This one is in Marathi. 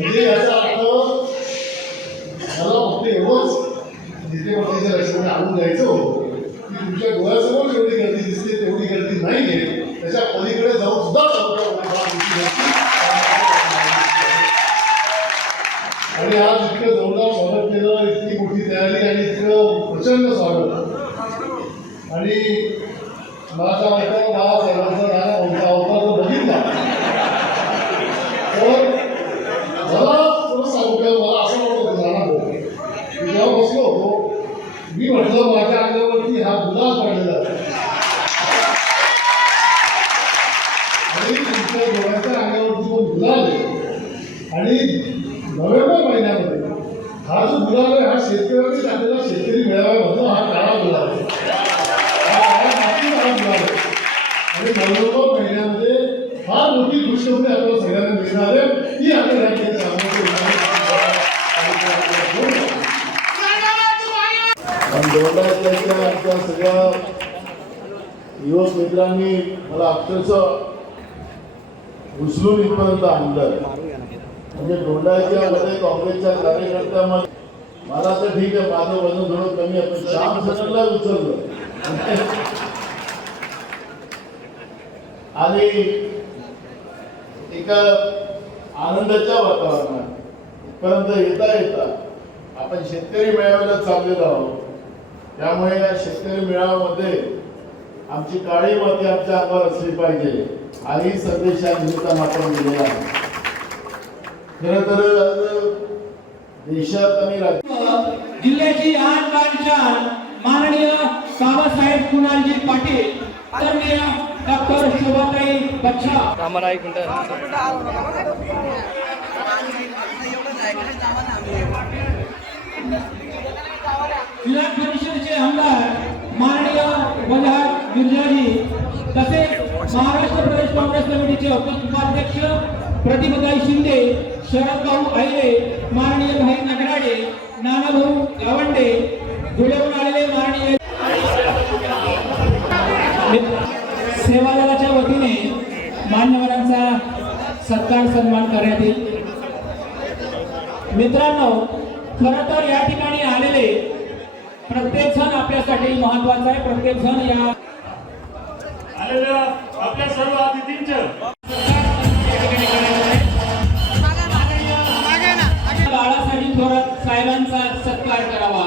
म्हणजे याचा अर्थ मला फक्त एवढंच जिथे मला तिच्या लक्षामध्ये आणून जायचं होतं की तुमच्या डोळ्यासमोर जेवढी गर्दी दिसते तेवढी गर्दी नाही आहे. त्याच्या पलीकडे जाऊन सुद्धा आणि आज इतकं जोरदार स्वागत केलं इतकी मोठी तयारी आणि इतकं प्रचंड स्वागत. आणि मला काय वाटतं मला सर्वांचा नाना होता होता. जेव्हा बसलो होतो मी म्हटलं माझ्या अंगावरती हा गुलाब पडलेला आणि तुमच्या डोळ्याच्या अंगावरती जो गुलाब आहे आणि नोव्हेंबर महिन्यामध्ये हा जो गुलाब आहे हा शेतकऱ्यांनी टाकलेला शेतकरी मेळाव्यामधला हा काळा गुलाल आहे हा काळा माती आहे आणि नोव्हेंबर महिन्यामध्ये फार मोठी खुशखबरी आपल्याला सगळ्यांना मिळणार आहे ती आपल्या या ठिकाणी सांगण्याची आमच्या सगळ्या युवक मित्रांनी मला अक्षरशः उचलून इथपर्यंत आणलं. म्हणजे दोंडाच्या मध्ये काँग्रेसच्या कार्यकर्त्यामध्ये मला तर ठीक आहे माझं वजन थोडं कमी आहे पण श्याम सनलला उचललं. आणि एका आनंदाच्या वातावरणात इथपर्यंत येता येता आपण शेतकरी मेळाव्याला चाललेलो आहोत. त्यामुळे या शेतकरी मेळाव्यामध्ये आमची काळी माती आमच्या अंगावर असली पाहिजे. हाही संदेश या निमित्तानं आपण दिलेला आहे. खरं तर देशात आणि राज्यात जिल्ह्याची आन बान शान माननीय बाबासाहेब कुणालजी पाटील डॉक्टर शोभाताई बच्छा. आम्हाला एक मिनिट. गुंजारी तसेच महाराष्ट्र प्रदेश काँग्रेस कमिटीचे उपाध्यक्ष प्रतिभाताई शिंदे शरद भाऊ आहिले माननीय भाई नगराडे नानाभाऊ गावंडे धुळेहून आलेले माननीय सेवा दलाच्या वतीने मान्यवरांचा सत्कार सन्मान करण्यात येईल. मित्रांनो खर तर या ठिकाणी आलेले प्रत्येक जण आपल्यासाठी महत्त्वाचा आहे. प्रत्येक जण या आलेल्या आपल्या सर्व अतिथींचं. बाळासाहेब थोरात साहेबांचा सत्कार करावा.